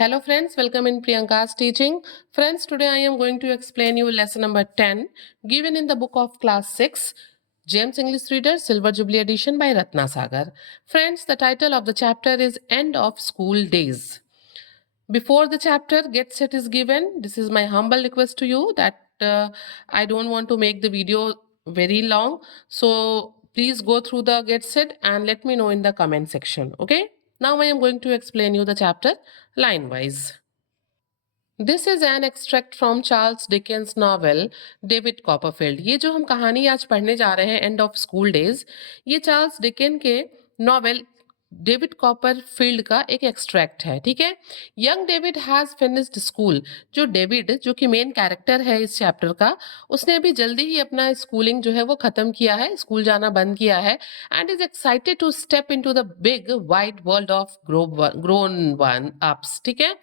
Hello friends, welcome in Priyanka's teaching. Friends, today I am going to explain you lesson number 10 given in the book of class 6, James English Reader, Silver Jubilee Edition by Ratna Sagar. Friends, the title of the chapter is End of School Days. Before the chapter get set is given, this is my humble request to you that I don't want to make the video very long. So please go through the get set and let me know in the comment section. Okay. Now I am going to explain you the chapter line wise. This is an extract from Charles Dickens novel David Copperfield. ये जो हम कहानी आज पढ़ने जा रहे हैं end of school days, ये चार्ल्स डिकेन के नॉवेल डेविड कॉपरफील्ड का एक एक्सट्रैक्ट है। ठीक है। Young David has finished school. जो डेविड जो कि मेन कैरेक्टर है इस चैप्टर का, उसने अभी जल्दी ही अपना स्कूलिंग जो है वो खत्म किया है, स्कूल जाना बंद किया है and is excited to step into the big wide world of grown one ups. ठीक है।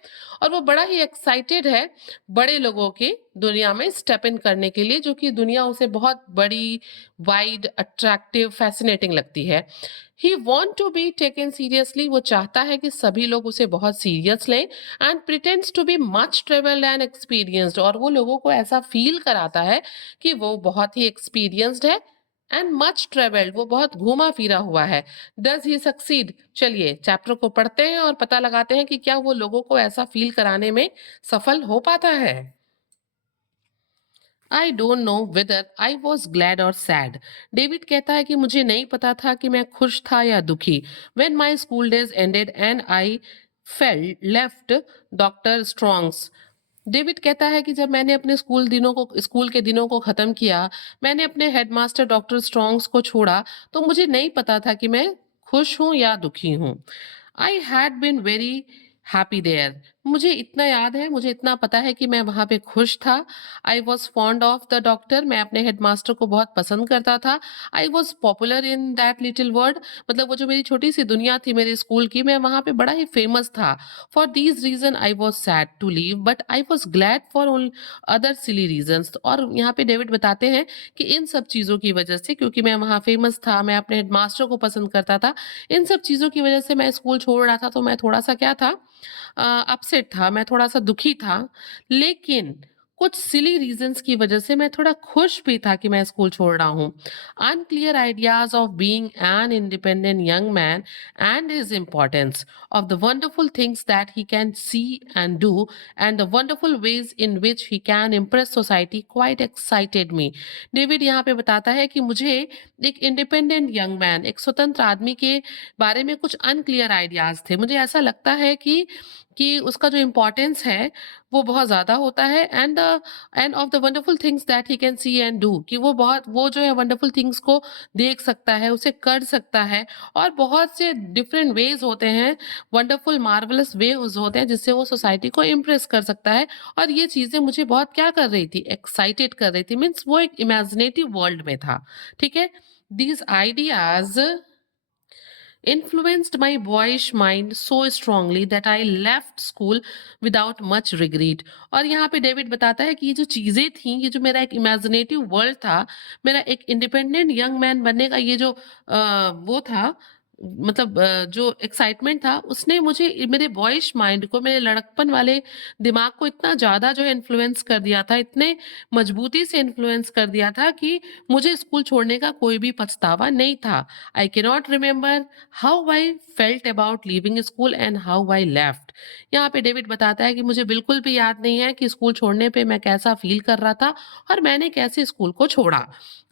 और वो बड़ा ही एक्साइटेड है बड़े लोगों की दुनिया में स्टेप इन करने के लिए, जो कि दुनिया उसे बहुत बड़ी, वाइड, अट्रैक्टिव, फैसिनेटिंग लगती है। He want to be taken seriously. वो चाहता है कि सभी लोग उसे बहुत सीरियस लें and pretends to be much travelled and experienced. और वो लोगों को ऐसा फील कराता है कि वो बहुत ही एक्सपीरियंस्ड है एंड मच ट्रेवल्ड, वो बहुत घूमा फिरा हुआ है। Does he succeed? चलिए चैप्टर को पढ़ते हैं और पता लगाते हैं कि क्या वो लोगों को ऐसा फील कराने में सफल हो पाता है। I don't know whether I was glad और सैड। डेविड कहता है कि मुझे नहीं पता था कि मैं खुश था या दुखी। When my school days ended and I fail left doctor strongs. David कहता है कि जब मैंने अपने स्कूल के दिनों को खत्म किया, मैंने अपने हेडमास्टर डॉक्टर स्ट्रॉन्ग्स को छोड़ा, तो मुझे नहीं पता था कि मैं खुश हूं या दुखी हूं। I had been very happy there. मुझे इतना याद है, मुझे इतना पता है कि मैं वहां पे खुश था। I was fond of the doctor. मैं अपने हेडमास्टर को बहुत पसंद करता था। I was popular in that little world. मतलब वो जो मेरी छोटी सी दुनिया थी मेरे स्कूल की, मैं वहां पे बड़ा ही फेमस था। For these reason I was sad to leave but I was glad for other silly reasons. और यहाँ पे डेविड बताते हैं कि इन सब चीज़ों की वजह से, क्योंकि मैं वहाँ फेमस था, मैं अपने हेडमास्टर को पसंद करता था, इन सब चीज़ों की वजह से मैं स्कूल छोड़ रहा था, तो मैं थोड़ा सा क्या था, अपसेट था, मैं थोड़ा सा दुखी था। लेकिन कुछ सिली रीजंस की वजह से मैं थोड़ा खुश भी था कि मैं स्कूल छोड़ रहा हूँ। Unclear ideas of being an independent young man and his importance of the wonderful things that he can see and do and the wonderful ways in which he can impress society quite excited me. David यहाँ पे बताता है कि मुझे एक independent young man, एक स्वतंत्र आदमी के बारे में कुछ अनक्लियर आइडियाज थे। मुझे ऐसा लगता है कि उसका जो इम्पोर्टेंस है वो बहुत ज़्यादा होता है end of the wonderful things that he can see and do, कि वो जो है वंडरफुल थिंग्स को देख सकता है, उसे कर सकता है। और बहुत से डिफरेंट वेज होते हैं, वंडरफुल मार्वलस वेज होते हैं जिससे वो सोसाइटी को इम्प्रेस कर सकता है। और ये चीज़ें मुझे बहुत क्या कर रही थी, एक्साइटेड कर रही थी। मीन्स वो एक इमेजिनेटिव वर्ल्ड में था। ठीक है। These ideas influenced my boyish mind so strongly that I left school without much regret. और यहाँ पे डेविड बताता है कि ये जो चीज़ें थी, ये जो मेरा एक इमेजिनेटिव वर्ल्ड था, मेरा एक इंडिपेंडेंट यंग मैन बनने का ये जो वो था, मतलब जो एक्साइटमेंट था, उसने मुझे मेरे बॉयिश माइंड को, मेरे लड़कपन वाले दिमाग को इतना ज़्यादा जो है इन्फ्लुएंस कर दिया था, इतने मजबूती से इन्फ्लुएंस कर दिया था कि मुझे स्कूल छोड़ने का कोई भी पछतावा नहीं था। I cannot remember how I felt about leaving school and how I left. यहाँ पे डेविड बताता है कि मुझे बिल्कुल भी याद नहीं है कि स्कूल छोड़ने पे मैं कैसा फील कर रहा था और मैंने कैसे स्कूल को छोड़ा।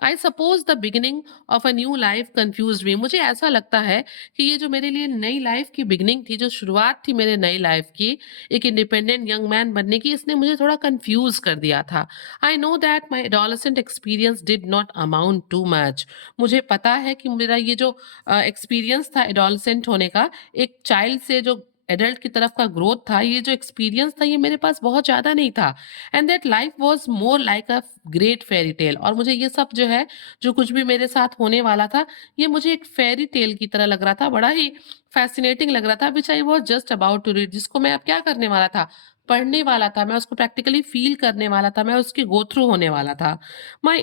I suppose the beginning of a new life confuse me. मुझे ऐसा लगता है कि ये जो मेरे लिए नई लाइफ की बिगिनिंग थी, जो शुरुआत थी मेरे नई लाइफ की, एक इंडिपेंडेंट यंग मैन बनने की, इसने मुझे थोड़ा कंफ्यूज कर दिया था। I know that my adolescent experience did not amount too much. मुझे पता है कि मेरा ये जो एक्सपीरियंस था एडोलेसेंट होने का, एक चाइल्ड से जो एडल्ट की तरफ का ग्रोथ था, ये जो एक्सपीरियंस था, ये मेरे पास बहुत ज़्यादा नहीं था। And that life was more like a great fairy tale. और मुझे ये सब जो है, जो कुछ भी मेरे साथ होने वाला था, ये मुझे एक फेरी टेल की तरह लग रहा था, बड़ा ही फैसिनेटिंग लग रहा था, which I was just about to read, जिसको मैं अब क्या करने वाला था, पढ़ने वाला था, मैं उसको प्रैक्टिकली फ़ील करने वाला था, मैं उसके गो थ्रू होने वाला था। My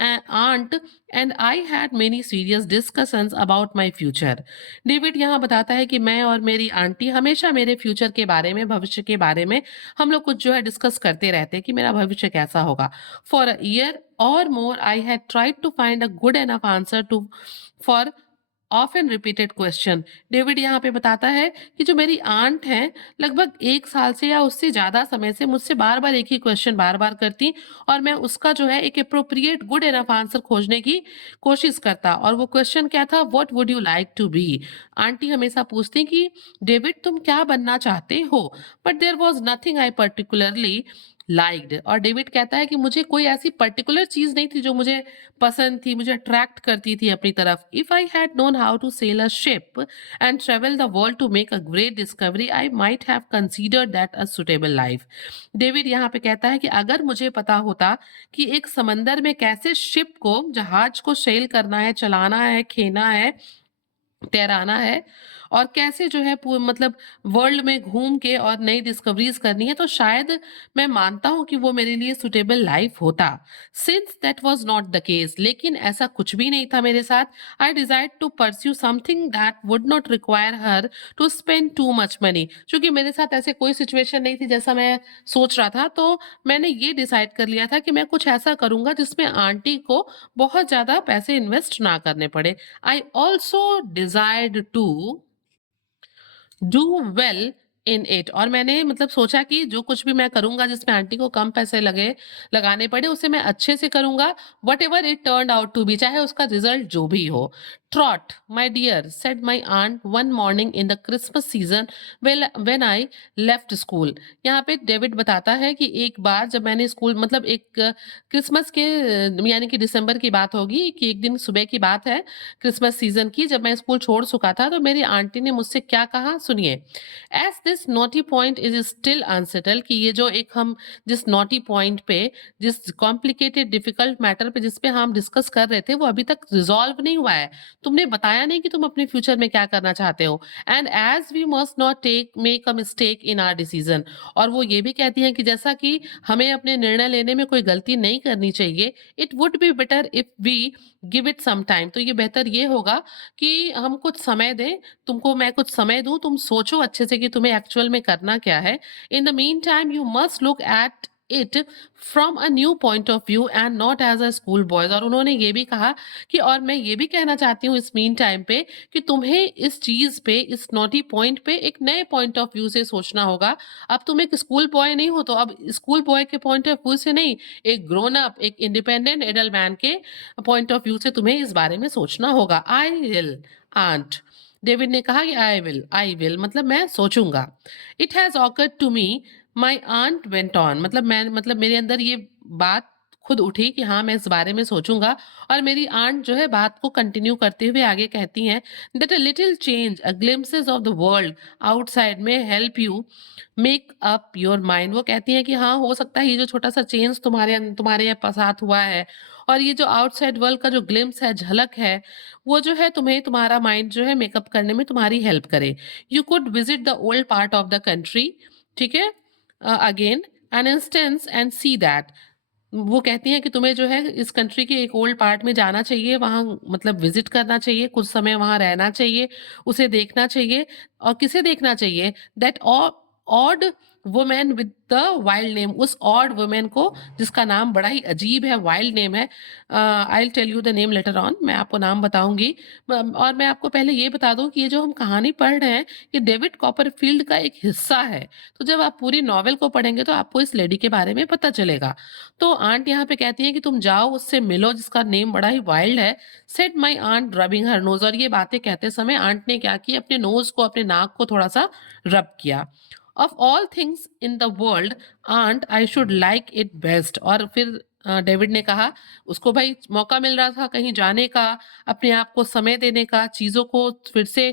aunt and I had many serious discussions about my future. David यहाँ बताता है कि मैं और मेरी आंटी हमेशा मेरे फ्यूचर के बारे में, भविष्य के बारे में हम लोग कुछ जो है डिस्कस करते रहते हैं कि मेरा भविष्य कैसा होगा। फॉर अ ईयर और more I had tried to find a good enough answer to for often repeated question. David यहाँ पे बताता है कि जो मेरी आंट हैं, लगभग 1 साल से या उससे ज़्यादा समय से मुझसे बार-बार एक ही क्वेश्चन बार-बार करती और मैं उसका जो है एक एप्रोप्रिएट गुड इनफ आंसर खोजने की कोशिश करता। और वो क्वेश्चन क्या था? What would you like to be? Aunty हमेशा पूछती कि डेविड तुम क्या बनना चाहते हो? But there was nothing I particularly liked. और डेविड कहता है कि मुझे कोई ऐसी पर्टिकुलर चीज़ नहीं थी जो मुझे पसंद थी, मुझे अट्रैक्ट करती थी अपनी तरफ। If I had known how to sail a ship and travel the world to make a great discovery I might have considered that a suitable life. David यहाँ पे कहता है कि अगर मुझे पता होता कि एक समंदर में कैसे शिप को, जहाज को सेल करना है, चलाना है, खेना है, तैराना है और कैसे जो है मतलब वर्ल्ड में घूम के और नई डिस्कवरीज करनी है, तो शायद मैं मानता हूं कि वो मेरे लिए सुटेबल लाइफ होता। Since that was not the case, लेकिन ऐसा कुछ भी नहीं था मेरे साथ। I decide to pursue something that would not require her to spend too much money. क्योंकि मेरे साथ ऐसे कोई सिचुएशन नहीं थी जैसा मैं सोच रहा था, तो मैंने ये डिसाइड कर लिया था कि मैं कुछ ऐसा करूंगा जिसमें आंटी को बहुत ज्यादा पैसे इन्वेस्ट ना करने पड़े। I also desired to do well in it. और मैंने मतलब सोचा कि जो कुछ भी मैं करूँगा जिसमें आंटी को कम पैसे लगाने पड़े, उसे मैं अच्छे से करूँगा, whatever it turned out to be, चाहे उसका रिजल्ट जो भी हो। Trot my dear, said my aunt one morning in the Christmas season when I left school. यहाँ पे डेविड बताता है कि एक बार जब मैंने स्कूल, मतलब एक क्रिसमस के यानी कि दिसंबर की बात होगी कि एक दिन सुबह की बात है क्रिसमस सीजन की, जब मैं स्कूल छोड़ चुका था, तो मेरी आंटी ने मुझसे क्या कहा सुनिए। As this knotty point is still unsettle, कि ये जो एक हम जिस नॉटी पॉइंट पे, जिस कॉम्प्लिकेटेड डिफिकल्ट मैटर पे जिस पे हम डिस्कस कर रहे थे, वो अभी तक रिजॉल्व नहीं हुआ है। तुमने बताया नहीं कि तुम अपने फ्यूचर में क्या करना चाहते हो। And as we must not take make a mistake in our decision. और वो ये भी कहती हैं कि जैसा कि हमें अपने निर्णय लेने में कोई गलती नहीं करनी चाहिए, it would be better if we give it some time. तो ये बेहतर ये होगा कि हम कुछ समय दें, तुमको मैं कुछ समय दूँ, तुम सोचो अच्छे से कि तुम्हें एक्चुअल में करना क्या है। In the meantime you must look at it from a new point of view and not as a school boys. और उन्होंने ये भी कहा कि और मैं ये भी कहना चाहती हूँ इस मीन टाइम पे कि तुम्हें इस चीज पे, इस नोटी पॉइंट पे एक नए पॉइंट ऑफ व्यू से सोचना होगा। अब तुम एक स्कूल बॉय नहीं हो, तो अब स्कूल बॉय के पॉइंट ऑफ व्यू से नहीं, एक ग्रोन अप, एक इंडिपेंडेंट एडल्ट मैन के पॉइंट ऑफ व्यू से तुम्हें इस बारे में सोचना होगा। I will aunt. डेविड ने कहा कि आई विल मतलब मैं सोचूंगा। It has awkward to me, my aunt went on, मतलब मेरे अंदर ये बात खुद उठी कि हाँ मैं इस बारे में सोचूंगा। और मेरी आंट जो है बात को कंटिन्यू करते हुए आगे कहती हैं that a little change, a glimpses of the world outside may help you make up your mind. वो कहती हैं कि हाँ हो सकता है ये जो छोटा सा चेंज तुम्हारे साथ हुआ है, और ये जो आउटसाइड वर्ल्ड का जो ग्लिम्स है, झलक है, वो जो है तुम्हें तुम्हारा माइंड जो है मेकअप करने में तुम्हारी हेल्प करे। You could visit the old part of the country, ठीक है, again an instance and see that. वो कहती हैं कि तुम्हें जो है इस कंट्री के एक ओल्ड पार्ट में जाना चाहिए, वहाँ मतलब विजिट करना चाहिए, कुछ समय वहाँ रहना चाहिए, उसे देखना चाहिए। और किसे देखना चाहिए? That odd women with the wild name, उस ऑड वुमेन को जिसका नाम बड़ा ही अजीब है, वाइल्ड नेम है। I will tell you the name later on, मैं आपको नाम बताऊंगी। और मैं आपको पहले ये बता दूं कि ये जो हम कहानी पढ़ रहे हैं, ये डेविड कॉपरफील्ड का एक हिस्सा है। तो जब आप पूरी नॉवेल को पढ़ेंगे तो आपको इस लेडी के बारे में पता चलेगा। तो आंट यहाँ पे कहती हैं कि तुम जाओ उससे मिलो जिसका नेम बड़ा ही वाइल्ड है। Said my aunt rubbing her nose. और ये बातें कहते समय आंट ने क्या किया, अपने नोज को, अपने नाक को थोड़ा सा रब किया। Of all things in the world aunt I should like it best. और फिर डेविड ने कहा, उसको भाई मौका मिल रहा था कहीं जाने का, अपने आप को समय देने का, चीज़ों को फिर से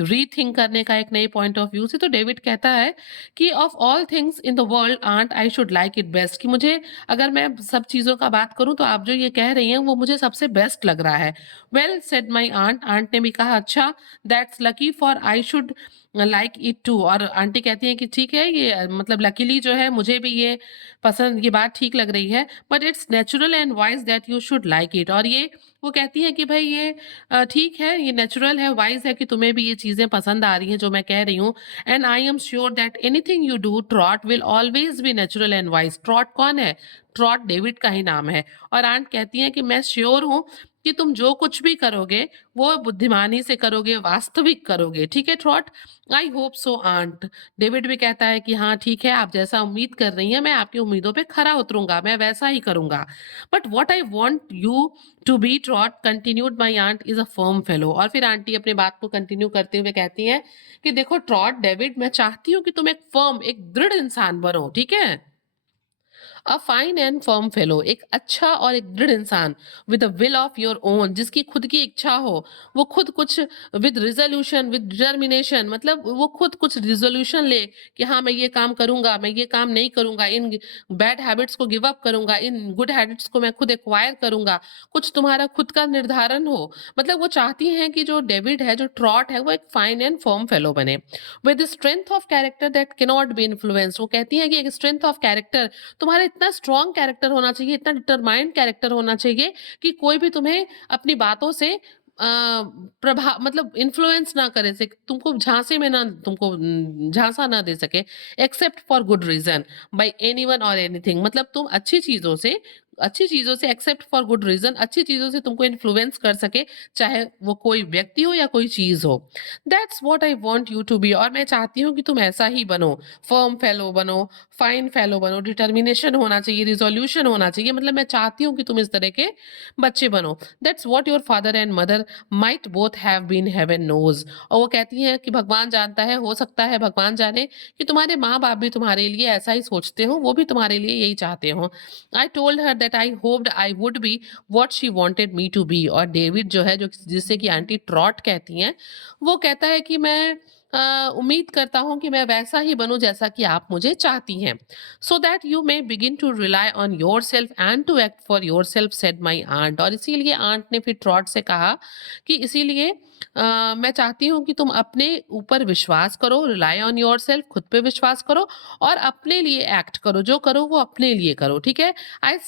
रीथिंक करने का एक नए पॉइंट ऑफ व्यू से। तो डेविड कहता है कि of all things in the world aunt I should like it best, कि मुझे, अगर मैं सब चीज़ों का बात करूं तो आप जो ये कह रही हैं वो मुझे सबसे बेस्ट लग रहा है। Well said my aunt. Aunt ने भी कहा अच्छा, that's lucky for I should like it too. और आंटी कहती हैं कि ठीक है, ये मतलब लकीली जो है मुझे भी ये पसंद, ये बात ठीक लग रही है, but it's natural and wise that you should like it. और ये वो कहती हैं कि भाई ये ठीक है, ये नेचुरल है, वाइज है कि तुम्हें भी ये चीज़ें पसंद आ रही हैं जो मैं कह रही हूँ। And I am sure that anything you do trout will always be natural and wise. Trout कौन है? ट्रॉट डेविड का ही नाम है। और आंट कहती हैं कि मैं श्योर हूँ कि तुम जो कुछ भी करोगे वो बुद्धिमानी से करोगे, वास्तविक करोगे। ठीक है Trot? I hope so aunt. David भी कहता है कि हाँ ठीक है, आप जैसा उम्मीद कर रही हैं मैं आपकी उम्मीदों पे खरा उतरूंगा, मैं वैसा ही करूंगा। But what I want you to be Trot continued my aunt is a firm fellow. और फिर आंटी अपनी बात को कंटिन्यू करते हुए कहती हैं कि देखो ट्रॉट, डेविड, मैं चाहती हूँ कि तुम एक फर्म, एक दृढ़ इंसान बनो। ठीक है? A fine and firm fellow, एक अच्छा और एक दृढ़ इंसान with a will of your own, जिसकी खुद की इच्छा हो, वो खुद कुछ विद रिजोल्यूशन, विद डिटर्मिनेशन, मतलब वो खुद कुछ रिजोल्यूशन ले कि हाँ मैं ये काम करूंगा, मैं ये काम नहीं करूंगा, इन बैड हैबिट्स को गिव अप करूंगा, इन गुड हैबिट्स को मैं खुद एक्वायर करूंगा। कुछ तुम्हारा खुद का निर्धारण हो। मतलब वो चाहती हैं कि जो डेविड है, जो ट्रॉट है, वो एक फाइन एंड फर्म फेलो बने with strength of character that cannot be influence. वो कहती हैं कि एक स्ट्रेंथ ऑफ कैरेक्टर, तुम्हारा इतना स्ट्रॉन्ग कैरेक्टर होना चाहिए, इतना डिटरमाइंड कैरेक्टर होना चाहिए कि कोई भी तुम्हें अपनी बातों से प्रभा मतलब इन्फ्लुएंस ना करे, से तुमको झांसे में ना, तुमको झांसा ना दे सके, except for good reason by anyone or anything. मतलब तुम अच्छी चीजों से एक्सेप्ट फॉर गुड रीजन, अच्छी चीजों से तुमको इन्फ्लुएंस कर सके, चाहे वो कोई व्यक्ति हो या कोई चीज हो। That's what I want you to be. और मैं चाहती हूँ कि तुम ऐसा ही बनो, फर्म फेलो बनो, फाइन फेलो बनो, डिटर्मिनेशन होना चाहिए, रिजोल्यूशन होना चाहिए। मतलब मैं चाहती हूँ कि तुम इस तरह के बच्चे बनो। That's what your father and mother might both have been, heaven knows. और वो कहती हैं कि भगवान जानता है, हो सकता है भगवान जाने कि तुम्हारे माँ बाप भी तुम्हारे लिए ऐसा ही सोचते हो, वो भी तुम्हारे लिए यही चाहते हो। I told her that I hoped I would be what she wanted me to be. और डेविड जो है, जो जिसे कि आंटी ट्रॉट कहती हैं, वो कहता है कि मैं उम्मीद करता हूँ कि मैं वैसा ही बनूं जैसा कि आप मुझे चाहती हैं, so that you may begin to rely on yourself and to act for yourself, said my aunt. और इसीलिए आंट ने फिर ट्रॉट से कहा कि इसीलिए मैं चाहती हूँ कि तुम अपने ऊपर विश्वास करो, रिलाई ऑन योर सेल्फ, खुद पे विश्वास करो और अपने लिए एक्ट करो, जो करो वो अपने लिए करो। ठीक है? I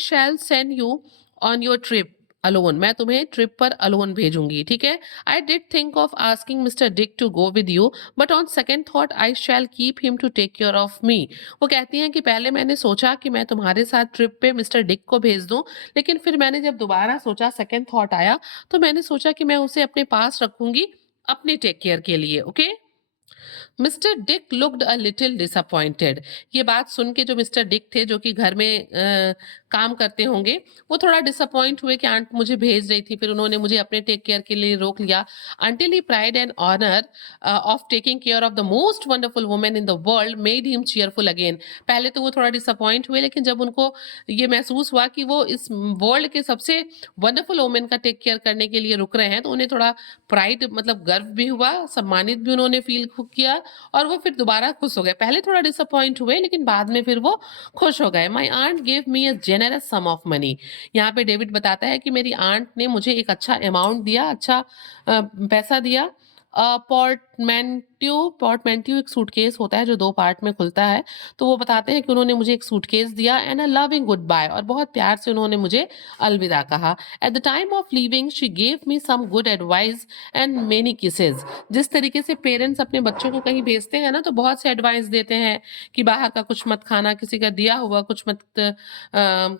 shall send you on your trip alone. मैं तुम्हें ट्रिप पर अलोन भेजूंगी। ठीक है? I did think of asking Mister Dick to go with you, but on second thought I shall keep him to take care of me. वो कहती हैं कि पहले मैंने सोचा कि मैं तुम्हारे साथ ट्रिप पे मिस्टर डिक को भेज दूं, लेकिन फिर मैंने जब दोबारा सोचा, सेकेंड थॉट आया, तो मैंने सोचा कि मैं उसे अपने पास रखूंगी अपने टेक केयर के लिए। Okay? Mister Dick looked a little disappointed. ये बात सुन के जो मिस्टर डिक थे, जो कि घर में काम करते होंगे, वो थोड़ा डिसअपॉइंट हुए कि आंट मुझे भेज रही थी, फिर उन्होंने मुझे अपने टेक केयर के लिए रोक लिया। Until he pride and honour of taking care of the most wonderful woman in the world made him cheerful again. पहले तो वो थोड़ा डिसअपॉइंट हुए, लेकिन जब उनको ये महसूस हुआ कि वो इस वर्ल्ड के सबसे वंडरफुल वुमन का टेक केयर करने के लिए रुक रहे हैं, तो उन्हें थोड़ा प्राइड, मतलब गर्व भी हुआ, सम्मानित भी उन्होंने फील किया, और वो फिर दोबारा खुश हो गए। पहले थोड़ा डिसअपॉइंट हुए, लेकिन बाद में फिर वो खुश हो गए। My aunt gave me a generous sum of money. यहाँ पे डेविड बताता है कि मेरी आंट ने मुझे एक अच्छा अमाउंट दिया, अच्छा पैसा दिया। पोर्टमेंट्यू एक सूटकेस होता है जो 2 पार्ट में खुलता है। तो वो बताते हैं कि उन्होंने मुझे एक सूटकेस दिया and a loving goodbye, और बहुत प्यार से उन्होंने मुझे अलविदा कहा। At the time of leaving she gave me some good advice and many kisses. जिस तरीके से पेरेंट्स अपने बच्चों को कहीं भेजते हैं ना, तो बहुत से एडवाइस देते हैं कि बाहर का कुछ मत खाना, किसी का दिया हुआ कुछ मत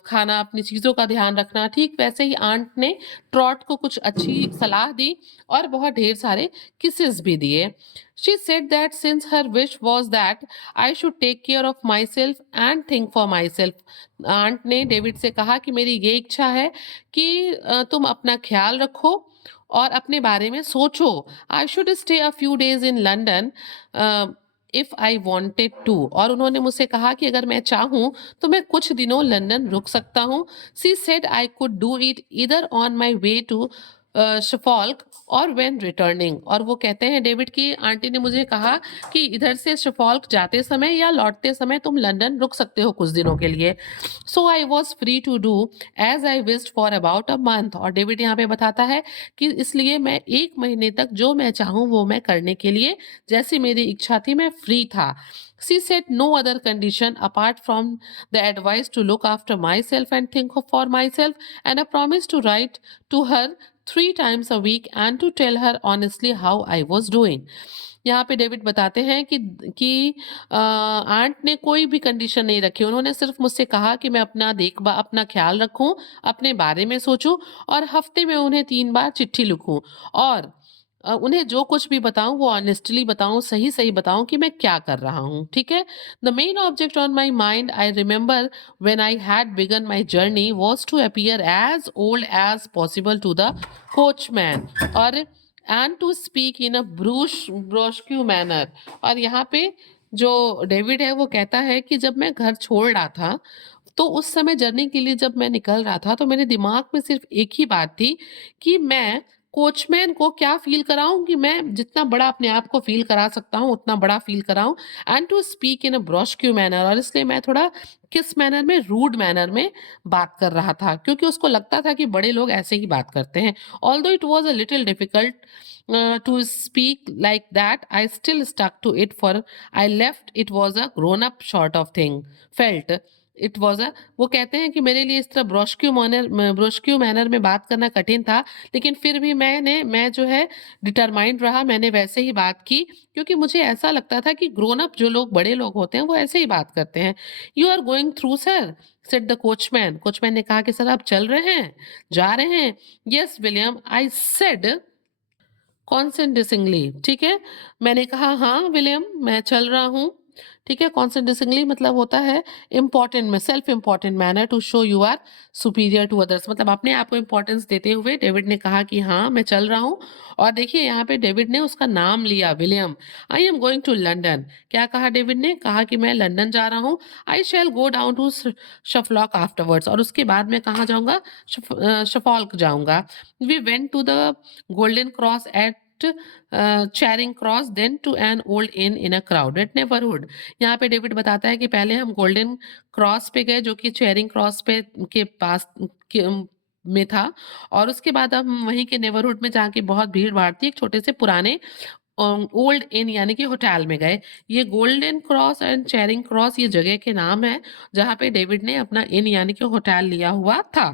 खाना, अपनी चीज़ों का ध्यान रखना। ठीक वैसे ही आंट ने ट्रॉट को कुछ अच्छी सलाह दी और बहुत ढेर सारे किसेस भी दिए। She said that since her wish was that I should take care of myself and think for myself. Aunt ने डेविड से कहा कि मेरी ये इच्छा है कि तुम अपना ख्याल रखो और अपने बारे में सोचो। I should stay a few days in London if I wanted to. और उन्होंने मुझसे कहा कि अगर मैं चाहूँ तो मैं कुछ दिनों लंदन रुक सकता हूँ। She said I could do it इधर ऑन माई वे टू शफॉल्क और व्हेन रिटर्निंग। और वो कहते हैं डेविड की आंटी ने मुझे कहा कि इधर से शफॉल्क जाते समय या लौटते समय तुम लंदन रुक सकते हो कुछ दिनों के लिए। So I was free to do as I wished for about a month. और डेविड यहाँ पे बताता है कि इसलिए मैं 1 महीने तक जो मैं चाहूँ वो मैं करने के लिए, जैसी मेरी इच्छा थी, मैं फ्री था। She said no other condition apart from the advice to look after myself and think for myself, and a promise to write to her 3 times a week and to tell her honestly how I was doing. यहाँ पे David बताते हैं कि aunt ने कोई भी condition नहीं रखी। उन्होंने सिर्फ मुझसे कहा कि मैं अपना ख्याल रखूं, अपने बारे में सोचूं और हफ्ते में उन्हें 3 बार चिट्ठी लिखूं और उन्हें जो कुछ भी बताऊं वो ऑनेस्टली बताऊं, सही सही बताऊं कि मैं क्या कर रहा हूं। ठीक है। The main object on my mind I remember when I had begun my journey was to appear as old as possible to the coachman और and to speak in a brusque manner. और यहाँ पे जो David है वो कहता है कि जब मैं घर छोड़ रहा था तो उस समय जर्नी के लिए जब मैं निकल रहा था तो मेरे दिमाग में सिर्फ एक ही बात थी कि मैं कोचमैन को क्या फील कराऊं, कि मैं जितना बड़ा अपने आप को फील करा सकता हूं उतना बड़ा फील कराऊं and to speak in a brusque manner. और इसलिए मैं थोड़ा किस मैनर में, रूड मैनर में बात कर रहा था क्योंकि उसको लगता था कि बड़े लोग ऐसे ही बात करते हैं। Although it was a little difficult to speak like that, I still stuck to it for I left it was a grown up sort of thing felt it was a. वो कहते हैं कि मेरे लिए इस तरह ब्रोस्क्यू मैनर में बात करना कठिन था, लेकिन फिर भी मैं जो है डिटरमाइंड रहा, मैंने वैसे ही बात की क्योंकि मुझे ऐसा लगता था कि ग्रोन अप जो लोग, बड़े लोग होते हैं वो ऐसे ही बात करते हैं। You are going through sir, said the coachman. Coachman ने कहा कि सर आप चल रहे हैं, जा रहे हैं। Yes William, I said condescendingly. ठीक है। मैंने कहा हाँ विलियम, मैं चल रहा हूँ। ठीक है। कॉन्सेंडिसिंगली मतलब होता है इंपॉर्टेंट में, self important manner to show you are superior to others, मतलब अपने आप को इंपॉर्टेंस देते हुए डेविड ने कहा कि हाँ मैं चल रहा हूँ। और देखिए यहाँ पे डेविड ने उसका नाम लिया, William. I am going to London. क्या कहा डेविड ने? कहा कि मैं लंदन जा रहा हूँ। I shall go down to Suffolk afterwards. और उसके बाद मैं कहाँ जाऊँगा? शफॉल्क जाऊँगा। We went to the Golden Cross at Charing Cross, then to an old inn in a crowded neighbourhood. यहाँ पे डेविड बताता है कि पहले हम गोल्डन क्रॉस पे गए जो कि चेयरिंग क्रॉस पे के पास में था, और उसके बाद हम वहीं के नेबरहुड में जहाँ की बहुत भीड़ भाड़ थी एक छोटे से पुराने ओल्ड इन यानी कि होटल में गए। ये Golden Cross and Charing Cross ये जगह के नाम है जहाँ पे डेविड ने अपना इन यानी कि होटल लिया हुआ था।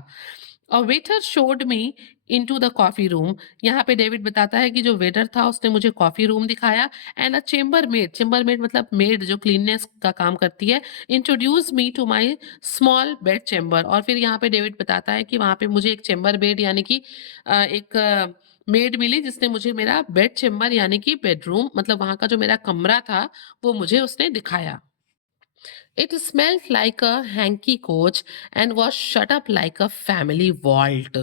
A waiter showed me into the coffee room. यहाँ पे डेविड बताता है कि जो वेटर था उसने मुझे कॉफी रूम दिखाया एंड अ चेंबर मेड मतलब मेड जो क्लीननेस का काम करती है, introduce me to my small bedchamber. और फिर यहाँ पे डेविड बताता है कि वहाँ पे मुझे एक चेंबर बेड यानी कि एक मेड मिली जिसने मुझे मेरा बेड चेंबर यानी कि बेडरूम मतलब वहाँ का जो मेरा कमरा था वो मुझे उसने दिखाया। It smelled like a hanky coach and was shut up like a family vault।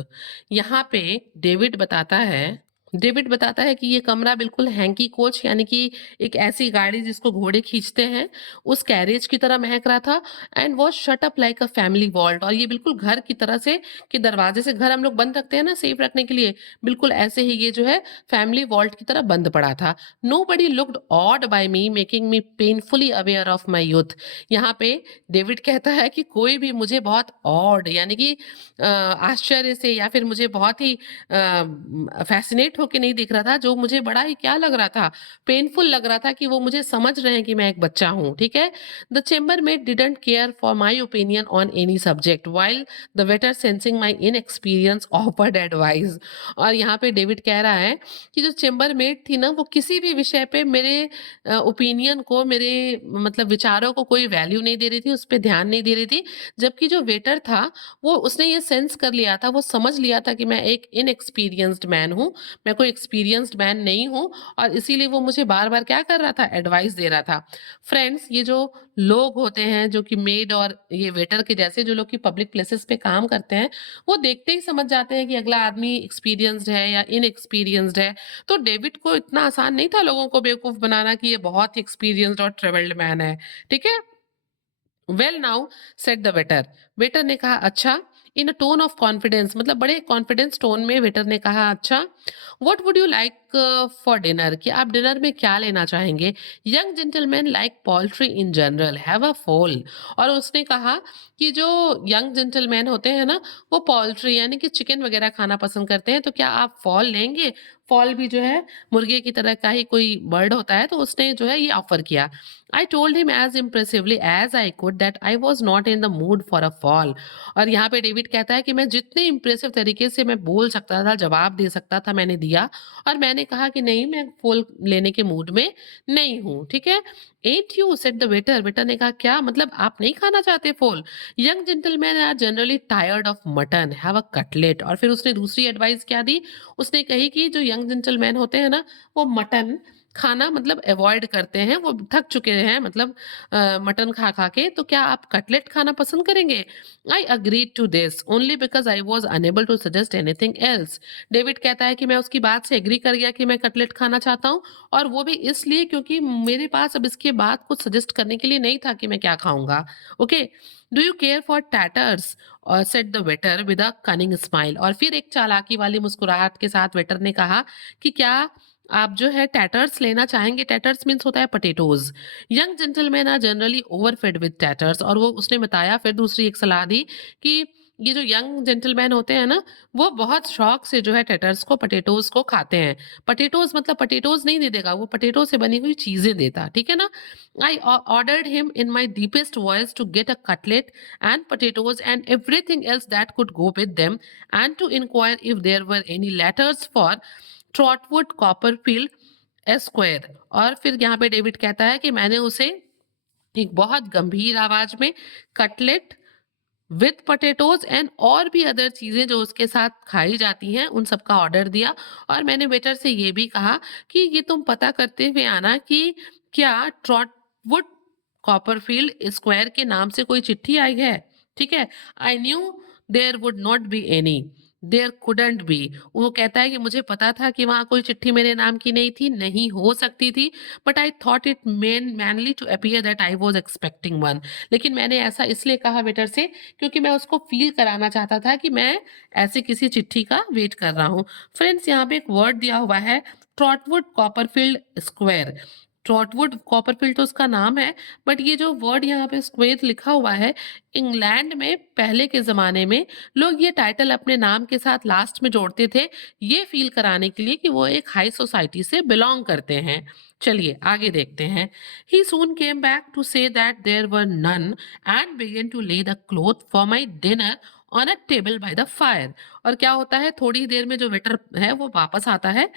यहाँ पे डेविड बताता है कि ये कमरा बिल्कुल हैंकी कोच यानी कि एक ऐसी गाड़ी जिसको घोड़े खींचते हैं उस कैरेज की तरह महक रहा था and was shut up like a family vault. और ये बिल्कुल घर की तरह से, कि दरवाजे से घर हम लोग बंद रखते हैं ना सेफ रखने के लिए, बिल्कुल ऐसे ही ये जो है फैमिली वॉल्ट की तरह बंद पड़ा था। Nobody looked odd by me making me painfully aware of my youth. यहाँ पे डेविड कहता है कि कोई भी मुझे बहुत ऑड यानी कि आश्चर्य से या फिर मुझे बहुत ही फैसिनेट होके नहीं दिख रहा था, जो मुझे बड़ा ही क्या लग रहा था, पेनफुल लग रहा था कि वो मुझे समझ रहे हैं कि मैं एक बच्चा हूँ। ठीक है। The chamber mate didn't care for my opinion on any subject while the waiter sensing my inexperience offered advice. और यहाँ पे डेविड कह रहा है कि जो चेंबर मेट थी ना वो किसी भी विषय पे मेरे ओपिनियन को, मेरे मतलब विचारों को कोई वैल्यू नहीं दे रही थी, उस पे ध्यान नहीं दे रही थी। जबकि जो वेटर था वो उसने ये सेंस कर लिया था, वो समझ लिया था कि मैं एक इनएक्सपीरियंस्ड मैन हूँ, मैं कोई एक्सपीरियंस्ड मैन नहीं हूँ, और इसीलिए वो मुझे बार-बार क्या कर रहा था, एडवाइस दे रहा था। फ्रेंड्स, ये जो लोग होते हैं जो कि मेड और ये वेटर के जैसे जो लोग कि पब्लिक प्लेसेस पे काम करते हैं, वो देखते ही समझ जाते हैं कि अगला आदमी एक्सपीरियंस्ड है या इनएक्सपीरियंस्ड है। तो डेविड को इतना आसान नहीं था लोगों को बेवकूफ बनाना कि ये बहुत ही एक्सपीरियंस्ड और ट्रेवल्ड मैन है। ठीक है। Well now said the waiter. Waiter ने कहा अच्छा। इन अ टोन ऑफ कॉन्फिडेंस, मतलब बड़े कॉन्फिडेंस टोन में वेटर ने कहा अच्छा। What would you like for dinner, कि आप डिनर में क्या लेना चाहेंगे? Young gentleman like poultry in general, have a फोल। और उसने कहा कि जो यंग जेंटलमैन होते हैं ना, वो पोल्ट्री यानी कि चिकन वगैरह खाना पसंद करते हैं, तो क्या आप फॉल लेंगे? फॉल भी जो है मुर्गे की तरह का ही कोई बर्ड होता है, तो उसने जो है ये ऑफर किया। I told him as impressively as I could that I was not in the mood for a fall। और यहाँ पे डेविड कहता है कि मैं जितने इम्प्रेसिव तरीके से मैं बोल सकता था, जवाब दे सकता था, मैंने दिया। और मैंने कहा कि नहीं, मैं फॉल लेने के मूड में नहीं हूँ, ठीक है। Ate you said the waiter. Waiter ने कहा क्या मतलब, आप नहीं खाना चाहते fowl? Young gentleman are generally tired of mutton, have a cutlet. और फिर उसने दूसरी एडवाइस क्या दी? उसने कही कि जो यंग जेंटलमैन होते हैं ना, वो मटन खाना मतलब अवॉइड करते हैं, वो थक चुके हैं मतलब मटन खा-खा के, तो क्या आप कटलेट खाना पसंद करेंगे? I agreed to this only because I was unable to suggest anything else. David कहता है कि मैं उसकी बात से एग्री कर गया कि मैं कटलेट खाना चाहता हूँ, और वो भी इसलिए क्योंकि मेरे पास अब इसके बाद कुछ सजेस्ट करने के लिए नहीं था कि मैं क्या खाऊँगा। Okay, do you care for taters? Said the waiter with a cunning smile. और फिर एक चालाकी वाली मुस्कुराहट के साथ वेटर ने कहा कि क्या आप जो है टैटर्स लेना चाहेंगे? टैटर्स मीन्स होता है potatoes. Young gentleman are generally overfed with taters. और वो उसने बताया, फिर दूसरी एक सलाह दी कि ये जो यंग जेंटलमैन होते हैं ना, वो बहुत शौक से जो है टैटर्स को, पोटैटोज़ को खाते हैं। पोटैटोज़ मतलब पोटैटोज़ नहीं दे देगा, वो पोटैटो से बनी हुई चीज़ें देता, ठीक है ना? I ordered him in my deepest voice to get a cutlet and potatoes and everything else that could go with them, and to inquire if there were any letters for Trotwood Copperfield Esquire. और फिर यहाँ पे David कहता है कि मैंने उसे एक बहुत गंभीर आवाज में कटलेट विथ पोटैटोज एंड और भी अदर चीजें जो उसके साथ खाई जाती हैं, उन सब का ऑर्डर दिया। और मैंने वेटर से ये भी कहा कि ये तुम पता करते हुए आना कि क्या ट्रॉटवुड कॉपरफील्ड स्क्वायर के नाम से कोई चिट्ठी आई है, ठीक है। I knew there would not be any, there couldn't be. वो कहता है कि मुझे पता था कि वहां कोई चिट्ठी मेरे नाम की नहीं थी, नहीं हो सकती थी, but I thought it manly to appear that I was expecting one. लेकिन मैंने ऐसा इसलिए कहा वेटर से क्योंकि मैं उसको फ़ील कराना चाहता था कि मैं ऐसे किसी चिट्ठी का वेट कर रहा हूँ। फ्रेंड्स, यहाँ पे एक वर्ड दिया हुआ है, ट्रॉटवुड कॉपरफील्ड स्क्वायर। ट्रॉटवुड कॉपरफील्ड तो उसका नाम है, बट ये जो वर्ड यहाँ पे स्क्वेयर लिखा हुआ है, इंग्लैंड में पहले के ज़माने में लोग ये टाइटल अपने नाम के साथ लास्ट में जोड़ते थे, ये फ़ील कराने के लिए कि वो एक हाई सोसाइटी से बिलॉन्ग करते हैं। चलिए आगे देखते हैं। He soon came back to say that there were none and began to lay the cloth for my dinner on a table by the fire। और क्या होता है, थोड़ी देर में जो वेटर है वो वापस आता है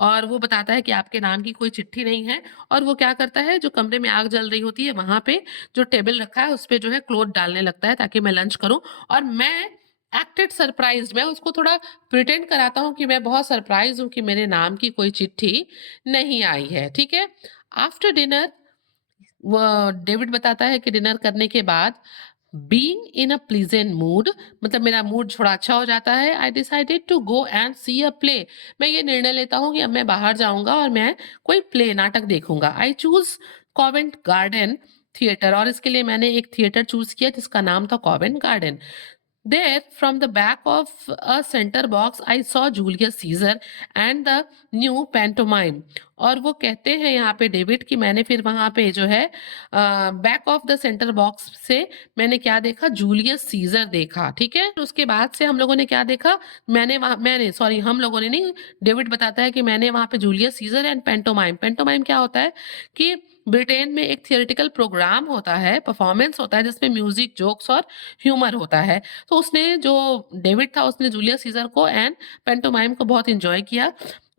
और वो बताता है कि आपके नाम की कोई चिट्ठी नहीं है। और वो क्या करता है, जो कमरे में आग जल रही होती है वहां पे जो टेबल रखा है उस पे जो है क्लोथ डालने लगता है ताकि मैं लंच करूं। और मैं एक्टेड सरप्राइज, मैं उसको थोड़ा प्रिटेंड कराता हूँ कि मैं बहुत सरप्राइज हूँ कि मेरे नाम की कोई चिट्ठी नहीं आई है, ठीक है। आफ्टर डिनर, वो डेविड बताता है कि डिनर करने के बाद being in a pleasant mood, मतलब मेरा मूड थोड़ा अच्छा हो जाता है, I decided to go and see a play. मैं ये निर्णय लेता हूँ कि अब मैं बाहर जाऊंगा और मैं कोई प्ले नाटक देखूंगा। I choose Covent garden theatre. और इसके लिए मैंने एक थिएटर चूज किया जिसका नाम था Covent garden. There, from the back of a center box, I saw Julius Caesar and the new pantomime। और वो कहते हैं यहाँ पे डेविड कि मैंने फिर वहाँ पे जो है back of the centre box से मैंने क्या देखा, जूलियस सीजर देखा, ठीक है। तो उसके बाद से हम लोगों ने क्या देखा, मैंने सॉरी हम लोगों ने नहीं, डेविड बताता है कि मैंने वहाँ पे Julius seizure and pantomime. Pantomime क्या होता है कि ब्रिटेन में एक थियोरेटिकल प्रोग्राम होता है, परफॉर्मेंस होता है जिसमें म्यूजिक, जोक्स और ह्यूमर होता है। तो उसने जो डेविड था उसने जूलियस सीजर को एंड पेंटोमाइम को बहुत एंजॉय किया।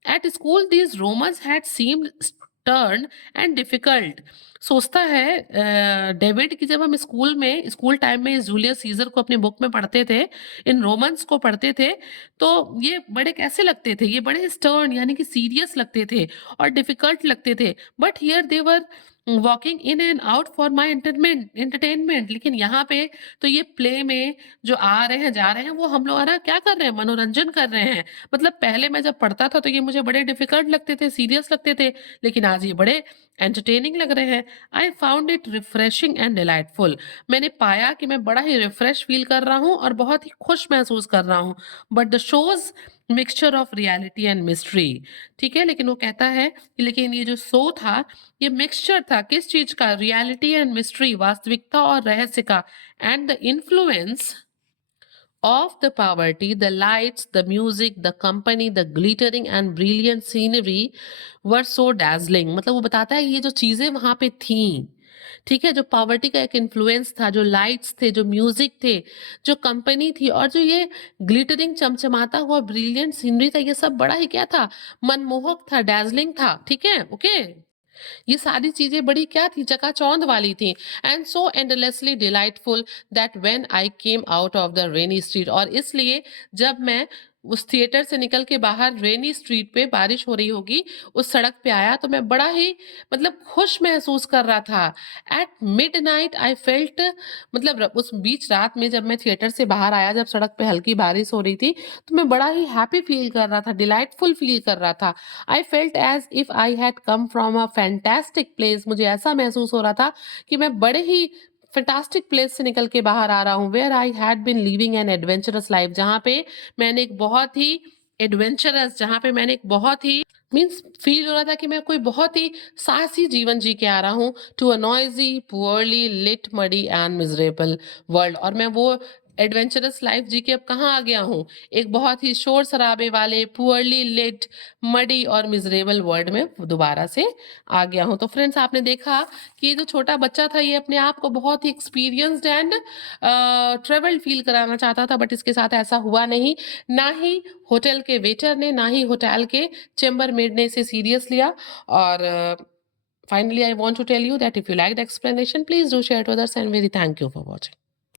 At school these Romans had seemed stern and difficult. सोचता है डेविड कि जब हम स्कूल टाइम में इस जूलियस सीजर को अपनी बुक में पढ़ते थे, इन रोमन्स को पढ़ते थे, तो ये बड़े कैसे लगते थे, ये बड़े स्टर्न यानी कि सीरियस लगते थे और डिफिकल्ट लगते थे। But here they were walking in and out for my entertainment. लेकिन यहाँ पे तो ये प्ले में जो आ रहे हैं, जा रहे हैं, वो हम लोग है ना क्या कर रहे हैं, मनोरंजन कर रहे हैं। मतलब पहले मैं जब पढ़ता था तो ये मुझे बड़े डिफिकल्ट लगते थे, सीरियस लगते थे, लेकिन आज ये बड़े एंटरटेनिंग लग रहे हैं। I found it refreshing and delightful. मैंने पाया कि मैं बड़ा ही रिफ्रेश फील कर रहा हूँ और बहुत ही खुश महसूस कर रहा हूँ। But the shows mixture of reality and mystery. ठीक है? लेकिन वो कहता है कि लेकिन ये जो शो था, ये मिक्सचर था किस चीज़ का? रियलिटी एंड मिस्ट्री, वास्तविकता और रहस्य का। And the influence of the poverty, the lights, the music, the company, the glittering and brilliant scenery were so dazzling। मतलब वो बताता है ये जो चीजें वहां पे थीं, ठीक है, जो पॉवर्टी का एक इन्फ्लुएंस था, जो लाइट्स थे, जो म्यूजिक थे, जो कंपनी थी और जो ये ग्लिटरिंग चमचमाता हुआ ब्रिलियंट सीनरी था, ये सब बड़ा ही क्या था, मनमोहक था, डैजलिंग था। ठीक है, ओके। ये सारी चीजें बड़ी क्या थी, चकाचौंध वाली थी। And so endlessly delightful that when I came out of the rainy street. और इसलिए जब मैं उस थिएटर से निकल के बाहर रेनी स्ट्रीट पे, बारिश हो रही होगी, उस सड़क पे आया तो मैं बड़ा ही मतलब खुश महसूस कर रहा था। एट मिडनाइट आई फेल्ट, मतलब उस बीच रात में जब मैं थिएटर से बाहर आया, जब सड़क पे हल्की बारिश हो रही थी, तो मैं बड़ा ही हैप्पी फील कर रहा था, डिलाइटफुल फील कर रहा था। I felt as if I had come from a fantastic place. मुझे ऐसा महसूस हो रहा था कि मैं बड़े ही फैंटास्टिक प्लेस से निकल के बाहर आ रहा हूँ। Where I had been living an adventurous life, जहाँ पे मैंने एक बहुत ही एडवेंचरस, जहाँ पे मैंने एक बहुत ही मीन्स फील हो रहा था कि मैं कोई बहुत ही साहसी जीवन जी के आ रहा हूँ to a noisy poorly lit muddy and miserable world. और मैं वो एडवेंचरस लाइफ जी के अब कहाँ आ गया हूँ, एक बहुत ही शोर शराबे वाले पुअरली लिट मडी और मिजरेबल वर्ल्ड में दोबारा से आ गया हूँ। तो फ्रेंड्स, आपने देखा कि ये जो छोटा बच्चा था, ये अपने आप को बहुत ही एक्सपीरियंस्ड एंड ट्रेवल्ड फील कराना चाहता था, बट इसके साथ ऐसा हुआ नहीं। ना ही होटल के वेटर ने, ना ही होटल के चेंबर मेड ने इसे सीरियस लिया। और finally I want to tell you that if you like the explanation, please do share it with others, and very thank you for watching.